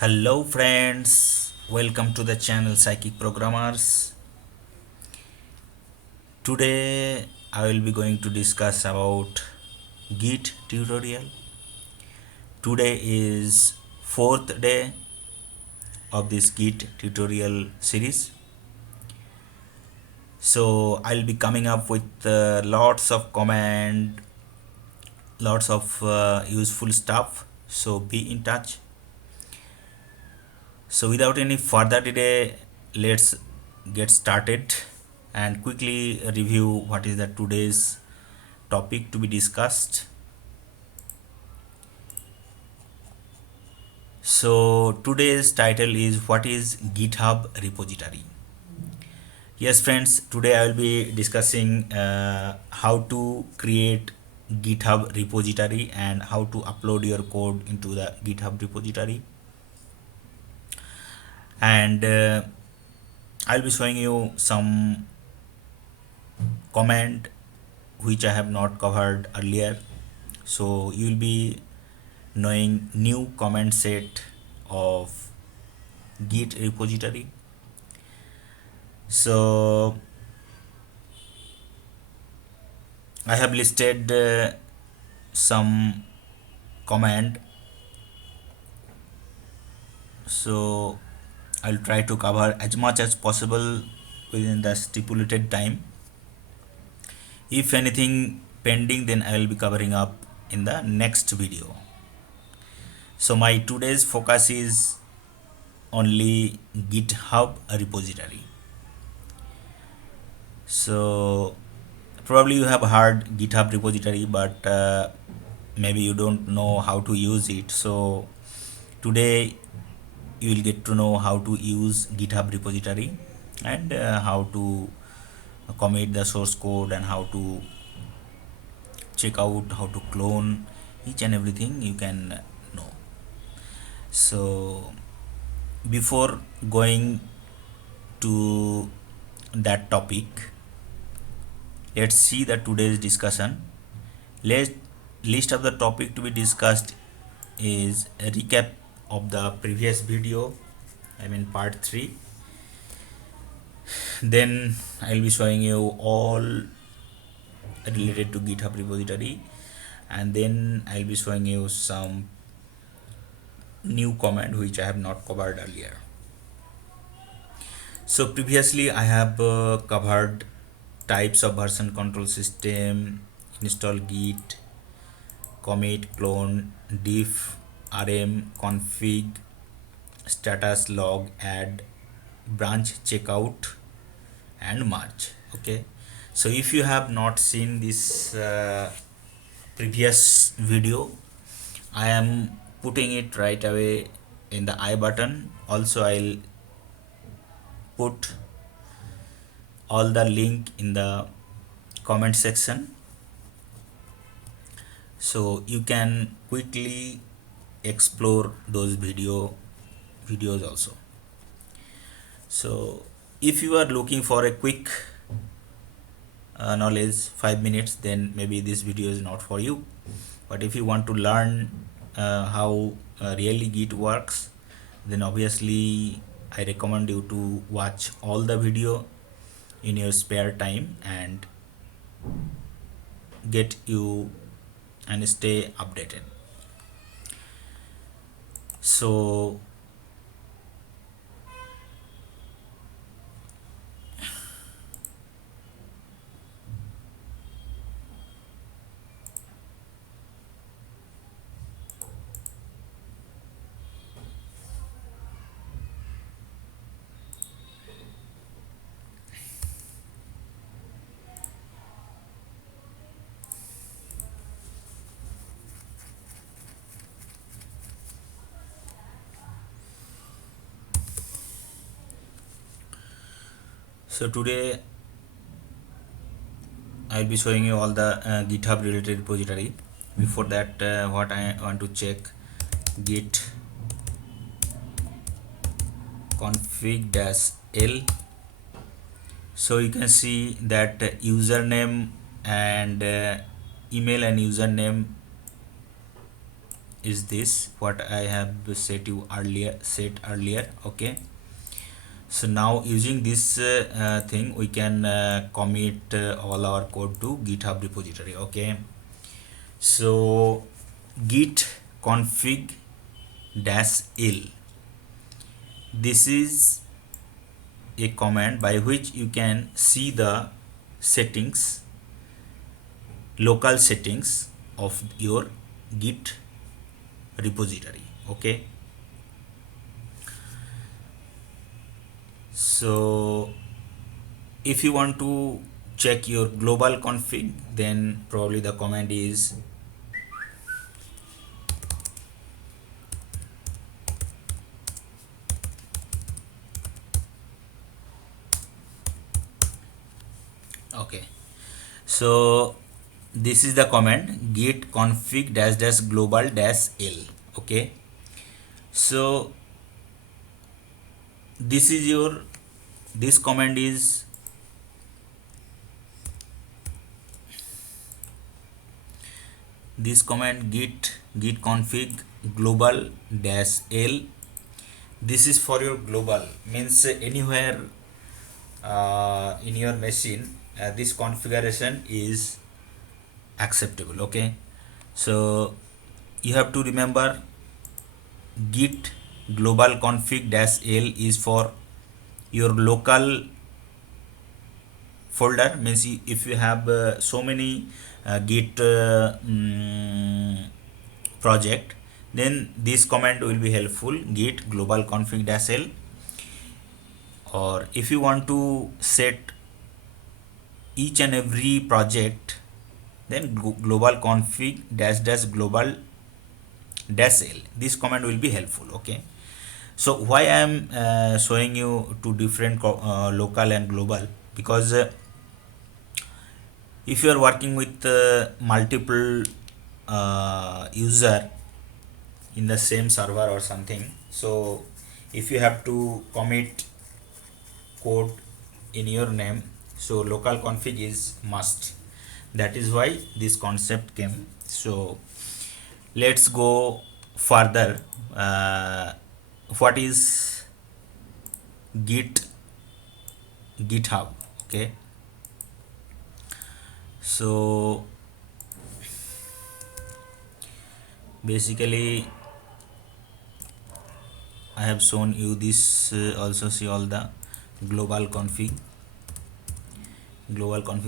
Hello friends, welcome to the channel Psychic Programmers. Today I will be going to discuss about Git tutorial. Today is fourth day of this Git tutorial series. So I'll be coming up with lots of command, lots of useful stuff. So be in touch. So without any further delay, let's get started and quickly review what is the today's topic to be discussed. So today's title is what is GitHub repository. Yes friends, today I will be discussing how to create GitHub repository and how to upload your code into the GitHub repository. And I'll be showing you some comment which I have not covered earlier. So you will be knowing new comment set of Git repository. So I have listed some command. So I'll try to cover as much as possible within the stipulated time. If anything pending, then I will be covering up in the next video. So my today's focus is only GitHub repository. So probably you have heard GitHub repository, but maybe you don't know how to use it. So today you will get to know how to use GitHub repository and how to commit the source code and how to check out how to clone each and everything you can know. So before going to that topic, let's see the today's discussion. List of the topic to be discussed is a recap of the previous video, I mean part 3. Then I'll be showing you all related to GitHub repository, and then I'll be showing you some new command which I have not covered earlier. So previously I have covered types of version control system, install git, commit, clone, diff, rm, config, status log, add, branch checkout, and merge. Okay, so if you have not seen this previous video, I am putting it right away in the I button. Also I'll put all the link in the comment section, so you can quickly explore those videos also. So if you are looking for a quick knowledge 5 minutes, then maybe this video is not for you. But if you want to learn how really Git works, then obviously I recommend you to watch all the video in your spare time and get you and stay updated. So today I'll be showing you all the GitHub related repository. Before that, what I want to check, git config-l. So you can see that username and email and username is this what I have set earlier. Okay, so now using this thing we can commit all our code to GitHub repository. Okay, so git config -l, this is a command by which you can see the settings, local settings of your Git repository. Okay, so if you want to check your global config, then probably the command is okay. So this is the command git config -global -l. Okay, so this is your, this command is this command git config global -l. This is for your global, means anywhere in your machine this configuration is acceptable. Okay, so you have to remember git global config -l is for your local folder, means if you have so many git project, then this command will be helpful, git global config -l. Or if you want to set each and every project, then global config -global -l, this command will be helpful. Okay, so why I am showing you two different local and global, because if you are working with multiple user in the same server or something, so if you have to commit code in your name, so local config is must. That is why this concept came. So let's go further. What is GitHub? Okay, so basically I have shown you this also. See all the global config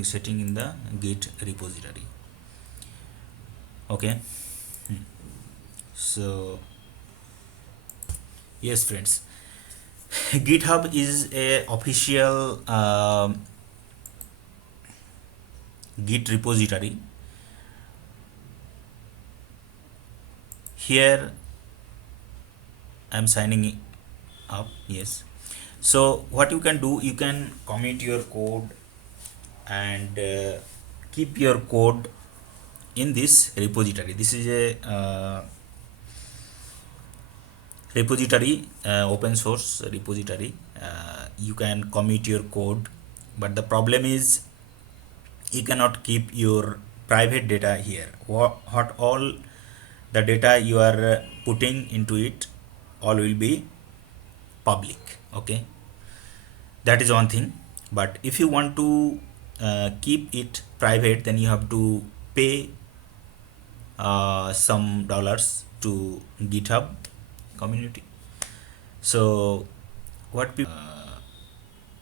setting in the Git repository. Okay, so yes friends, GitHub is a official Git repository. Here I'm signing up. Yes, so what you can do, you can commit your code and keep your code in this repository. This is a repository, open source repository. You can commit your code, but the problem is you cannot keep your private data here. What all the data you are putting into it, all will be public. Okay, that is one thing. But if you want to keep it private, then you have to pay some dollars to GitHub community. So what people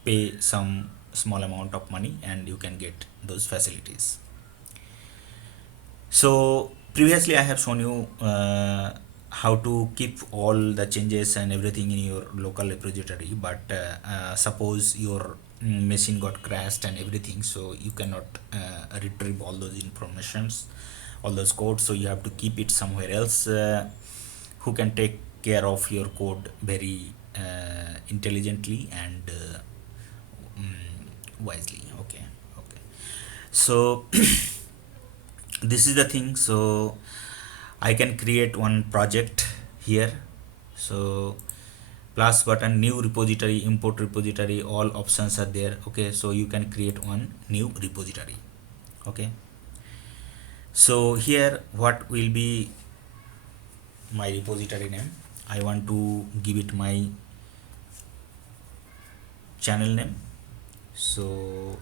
pay some small amount of money and you can get those facilities. So previously I have shown you how to keep all the changes and everything in your local repository, but suppose your machine got crashed and everything, so you cannot retrieve all those informations, all those codes, so you have to keep it somewhere else who can take care of your code very intelligently and wisely. Okay, so this is the thing. So I can create one project here. So plus button, new repository, import repository, all options are there. Okay, so you can create one new repository. Okay, so here what will be my repository name. I want to give it my channel name. So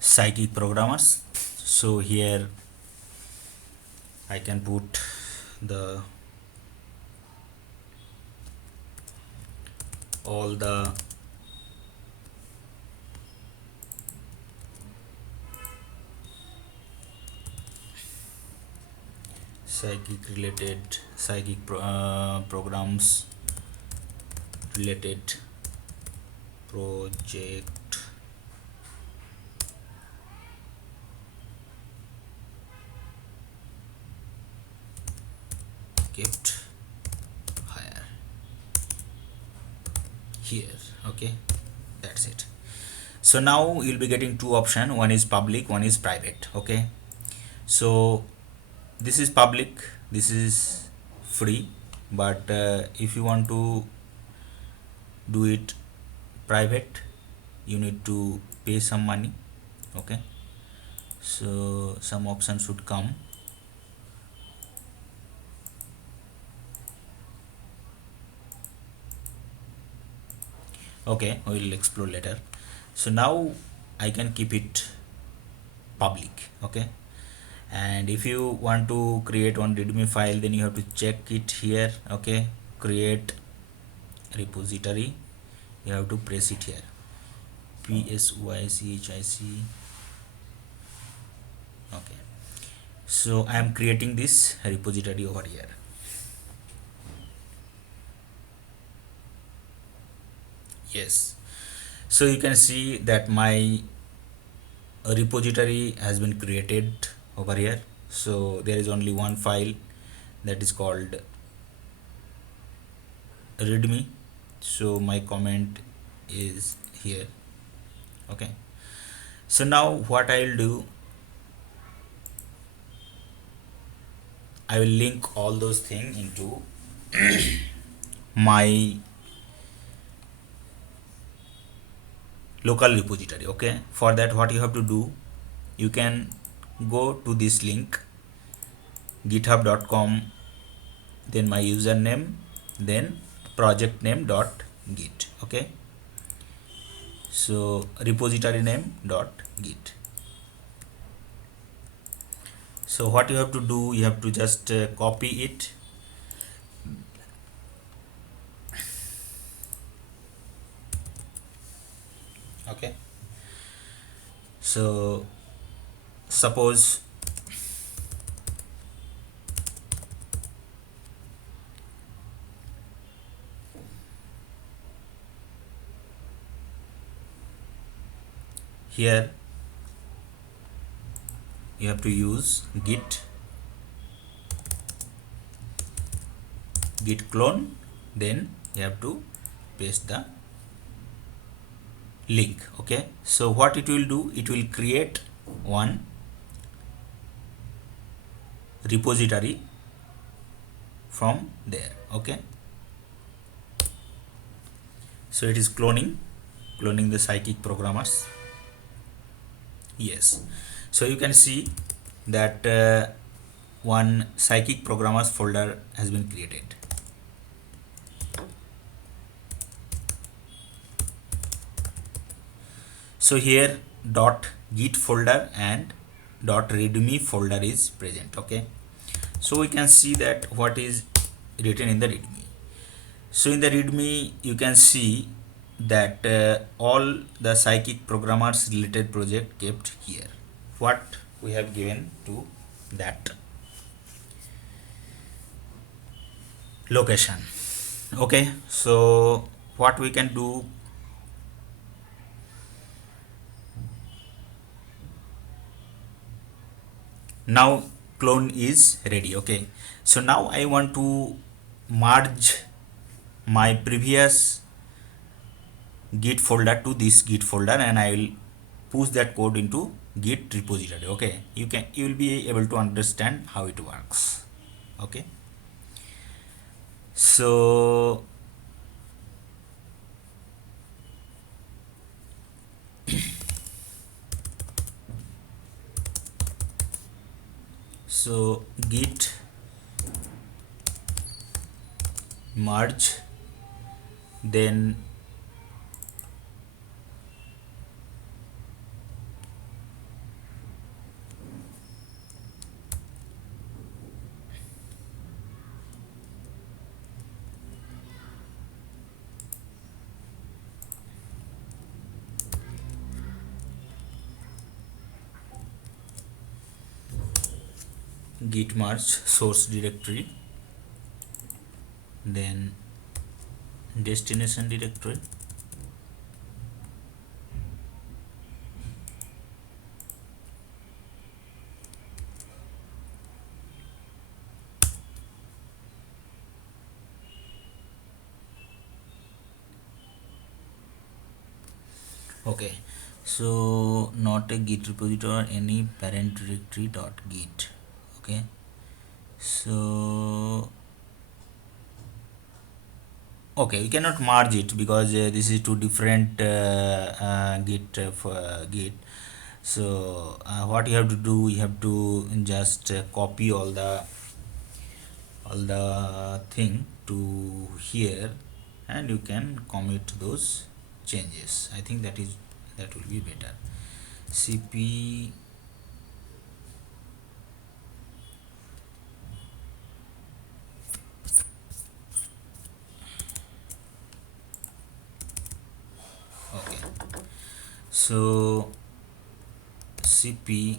Psychic Programmers. So here I can put the all the programs related project kept higher here. Okay, that's it. So now you'll be getting two options, one is public, one is private. Okay, so this is public, this is free, but if you want to do it private, you need to pay some money. Okay, so some options should come. Okay, we will explore later. So now I can keep it public. Okay, and if you want to create one readme file, then you have to check it here. Okay, create repository, you have to press it here, PSYCHIC. Okay, so I am creating this repository over here. Yes, so you can see that my repository has been created over here. So there is only one file, that is called readme. So my comment is here. Okay, so now what I will do, I will link all those things into my local repository. Okay, for that what you have to do, you can go to this link, github.com, then my username, then project name dot git. Okay, so repository name dot git. So what you have to do, you have to just copy it, okay. So suppose here you have to use git clone, then you have to paste the link. Okay, so what it will do, it will create one repository from there. Okay, so it is cloning the Psychic Programmers. Yes, so you can see that one Psychic Programmers folder has been created. So here .git folder and .readme folder is present. Okay, so we can see that what is written in the readme. So in the readme you can see that all the Psychic Programmers related project kept here, what we have given to that location. Okay, so what we can do, now clone is ready. Okay, so now I want to merge my previous git folder to this git folder, and I will push that code into git repository. Okay, you will be able to understand how it works. Okay, so git merge, then git merge source directory, then destination directory, okay. So not a git repository or any parent directory dot git. Okay, so okay, we cannot merge it because this is two different git for git. So what you have to do, you have to just copy all the thing to here, and you can commit those changes. I think that will be better. cp okay, so cp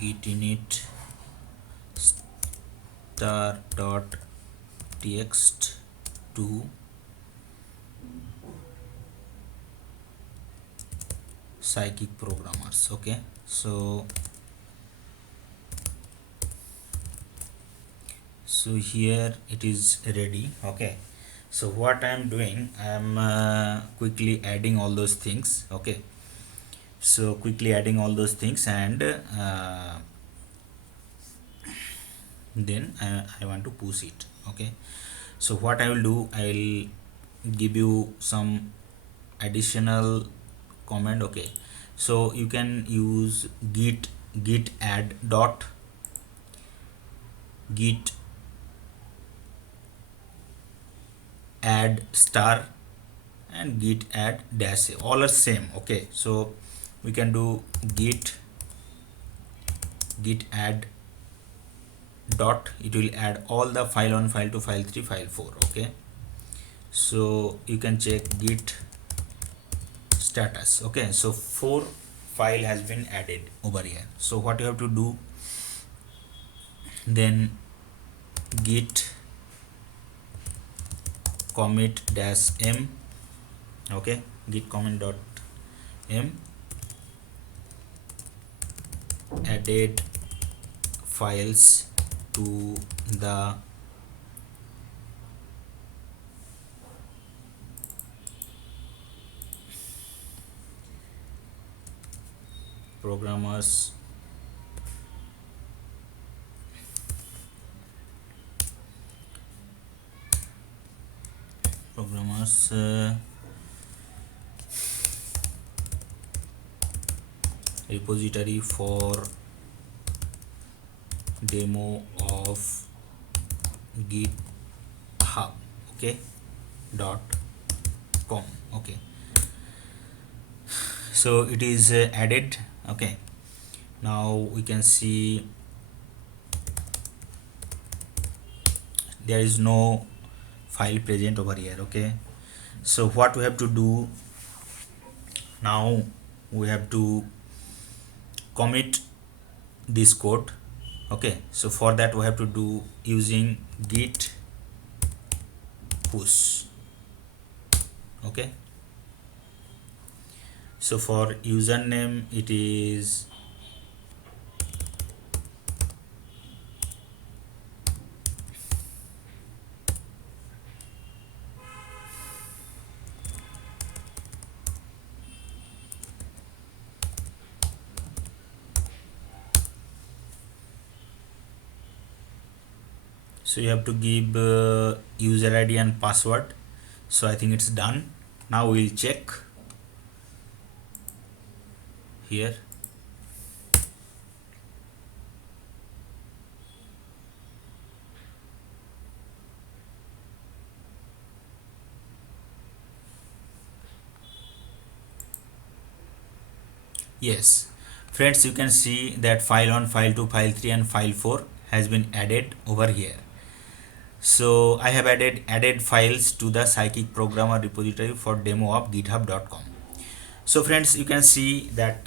git init star dot txt to PsychicProgrammers. Okay, so here it is ready. Okay, so what I am doing, I am quickly adding all those things. Okay, so quickly adding all those things, and then I want to push it. Okay, so what I will do, I will give you some additional comment. Okay, so you can use git add dot git add star and git add dash a, all are same. Okay, so we can do git add dot, it will add all the file 1, file 2, file 3, file 4. Okay, so you can check git status. Okay, so 4 file has been added over here. So what you have to do, then git commit dash m. Okay, git commit dot m added files to the programmers repository for demo of github. Okay, dot com. Okay, so it is added. Okay, now we can see there is no file present over here. Okay, so what we have to do now, we have to commit this code. Okay, so for that we have to do using git push. Okay, so for username it is So you have to give user ID and password. So I think it's done. Now we'll check here. Yes, friends, you can see that file 1, file 2, file 3 and file 4 has been added over here. So I have added files to the Psychic Programmer repository for demo of github.com. So friends, you can see that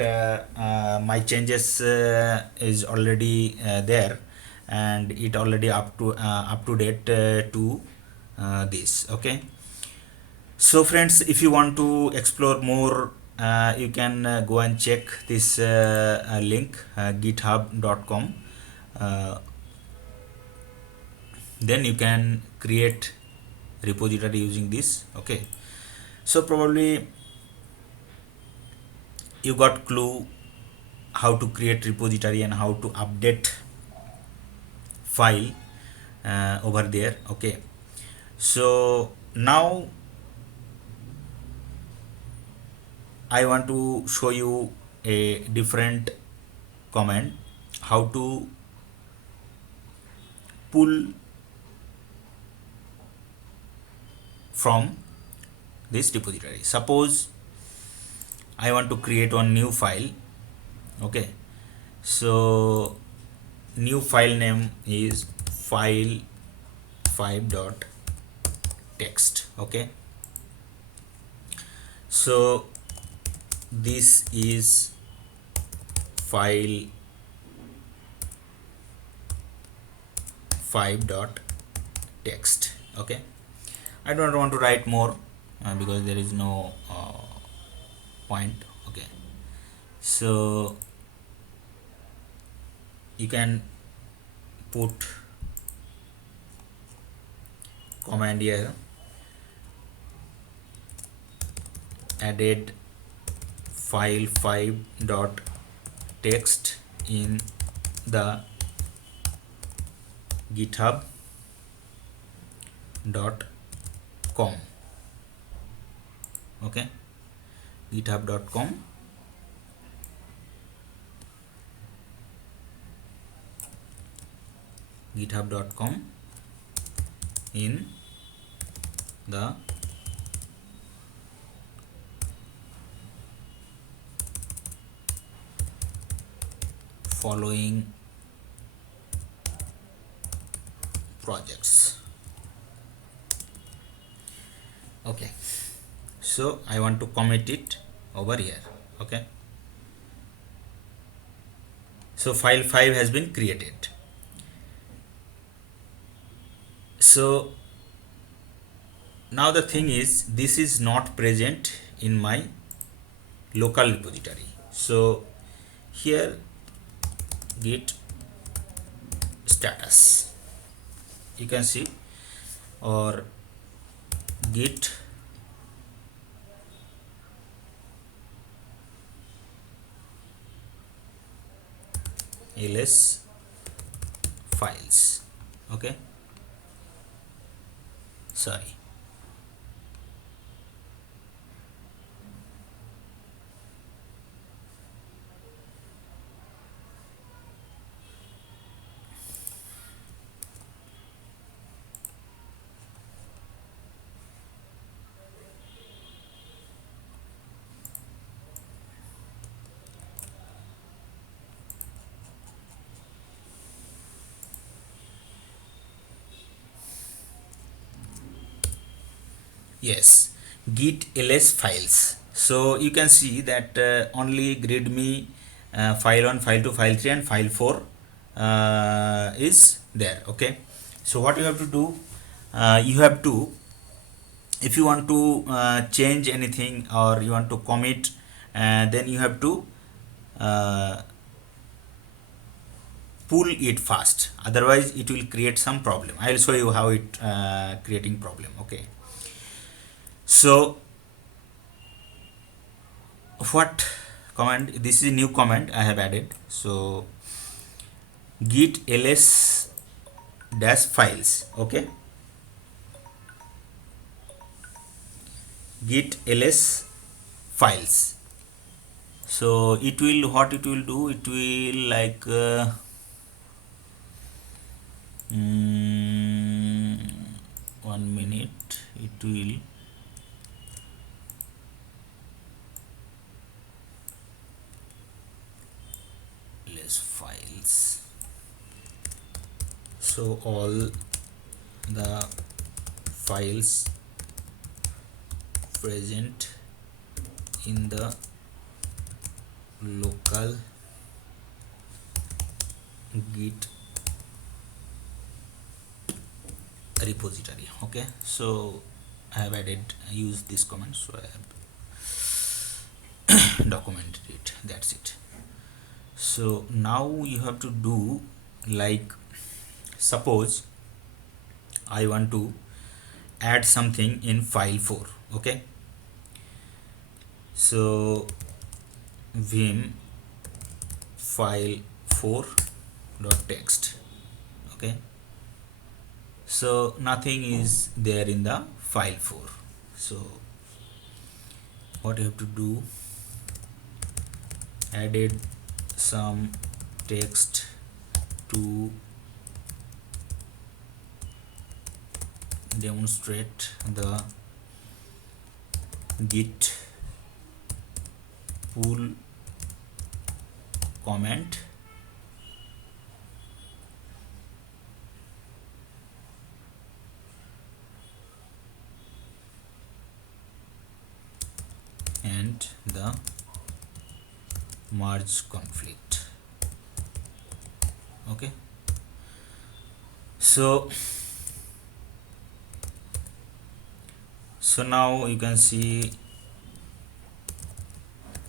my changes is already there, and it already up to date to this. Okay. So friends, if you want to explore more, you can go and check this link, github.com. Then you can create repository using this. Okay, so probably you got clue how to create repository and how to update file over there. Okay, so now I want to show you a different command, how to pull from this repository. Suppose I want to create one new file. Okay, so new file name is file 5.txt. Okay, so this is file 5.txt. Okay, I don't want to write more because there is no point. Okay, so you can put command here, added file 5.txt in the github.com. Okay, github.com. github.com in the following projects. Okay, so I want to commit it over here. Okay, so file 5 has been created. So now the thing is, this is not present in my local repository. So here git status, you can see, or git ls files. Okay, sorry. Yes, git ls files. So you can see that only readme file 1, file 2, file 3 and file 4 is there. Okay, so what you have to do, you have to, if you want to change anything or you want to commit, then you have to pull it fast, otherwise it will create some problem. I will show you how it creating problem. Okay, so what command, this is a new command I have added. So git ls dash files. Okay, git ls files. So it will, what it will do, it will like mm, 1 minute, it will less files. So all the files present in the local git repository. Okay, so I have used this command, so I have documented it. That's it. So now you have to do, like, suppose I want to add something in file 4. Okay, so vim file 4 dot text. Okay, so nothing is there in the file 4. So what you have to do, added some text to demonstrate the git pull comment and the merge conflict. Okay, so now you can see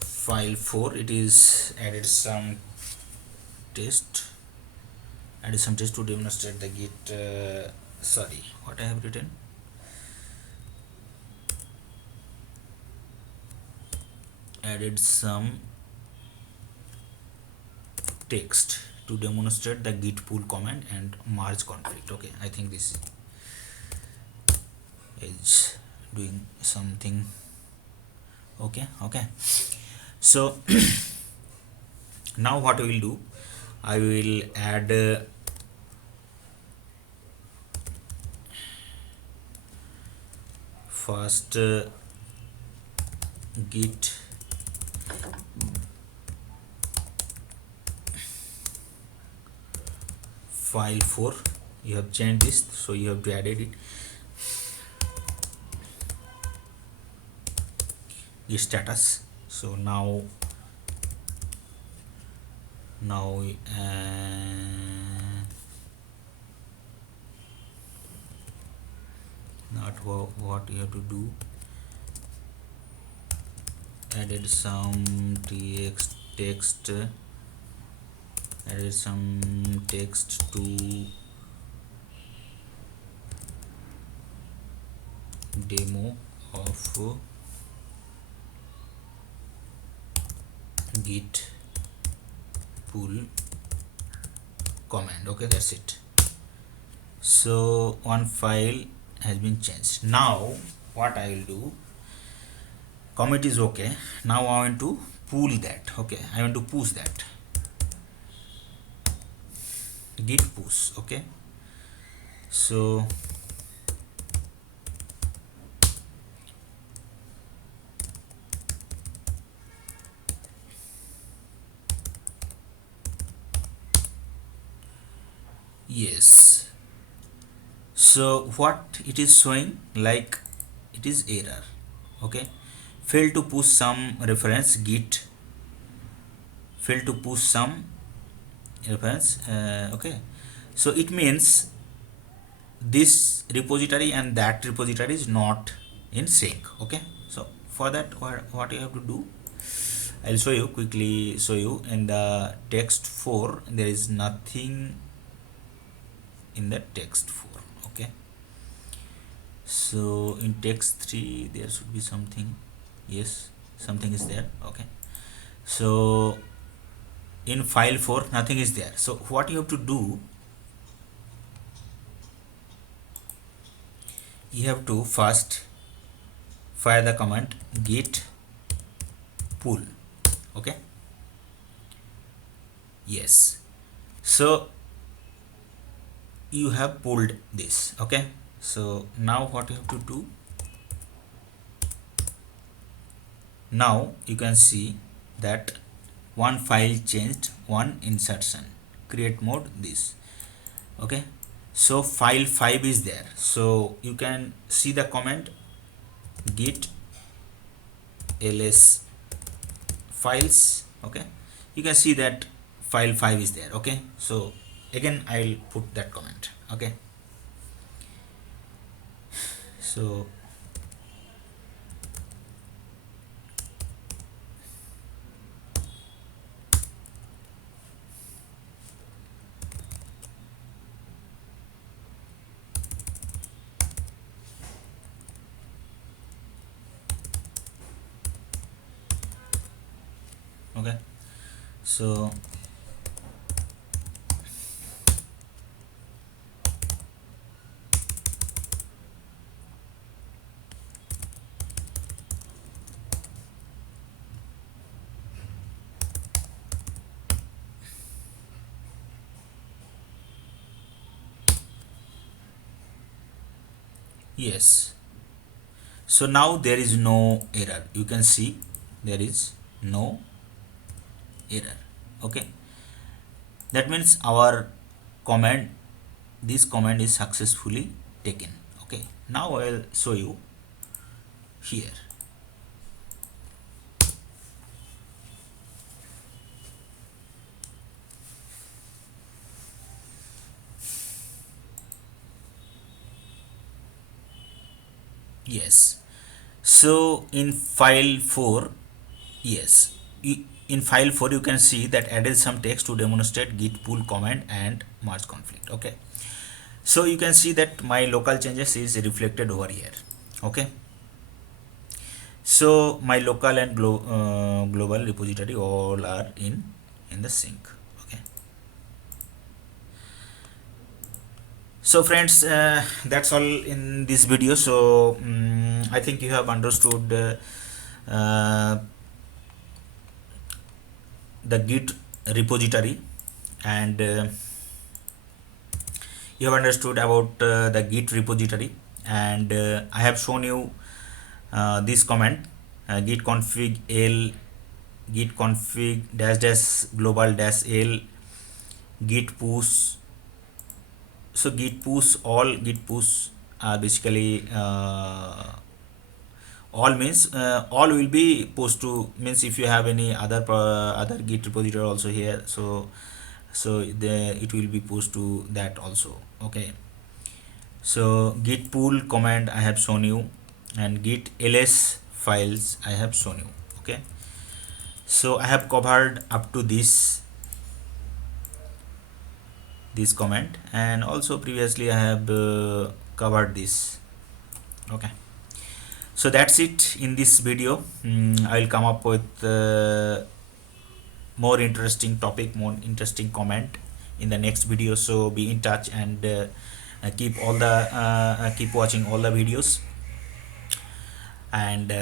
file 4, it is added some test to demonstrate the git sorry, what I have written, added some text to demonstrate the git pull command and merge conflict. Okay, I think this is doing something. Okay, so now what I will do, I will add first git file 4. You have changed this, so you have to add it, git status. So now not what you have to do, added some text, added some text to demo of git pull command. Okay, that's it. So one file has been changed. Now what I will do, commit is okay. Now I want to pull that. Okay, I want to push that, git push. Okay, so yes, so what it is showing, like, it is error. Okay, failed to push some reference git, failed to push some reference. Okay, so it means this repository and that repository is not in sync. Okay, so for that, what you have to do, I'll show you quickly. Show you in the text 4, there is nothing in the text 4. Okay, so in text 3 there should be something. Yes, something is there. Okay, so in file 4 nothing is there. So what you have to do, you have to first fire the command git pull. Okay, yes, so you have pulled this. Okay, so now what you have to do, now you can see that one file changed, one insertion, create mode this. Okay, so file 5 is there, so you can see the comment git ls files. Okay, you can see that file 5 is there. Okay, so again I'll put that comment. Okay, so okay, so yes, so now there is no error. You can see there is no error. Okay, that means our command, this command is successfully taken. Okay, now I'll show you here. Yes, so in file 4, yes, in file 4 you can see that added some text to demonstrate git pull command and merge conflict. Okay, so you can see that my local changes is reflected over here. Okay, so my local and global repository all are in the sync. Okay, so friends, that's all in this video. So I think you have understood uh, the git repository, and you have understood about the git repository, and I have shown you this command git config l, git config dash dash global dash l, git push. So git push, all git push are basically all means all will be pushed to, means if you have any other other git repository also here, so it will be pushed to that also. Okay, so git pull command I have shown you, and git ls files I have shown you. Okay, so I have covered up to this comment, and also previously I have covered this. Okay, so that's it in this video. I will come up with more interesting topic, more interesting comment in the next video. So be in touch, and keep watching all the videos, and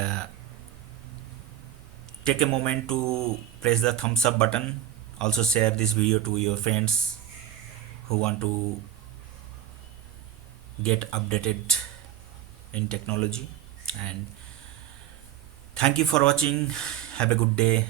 take a moment to press the thumbs up button. Also share this video to your friends who want to get updated in technology. And thank you for watching. Have a good day.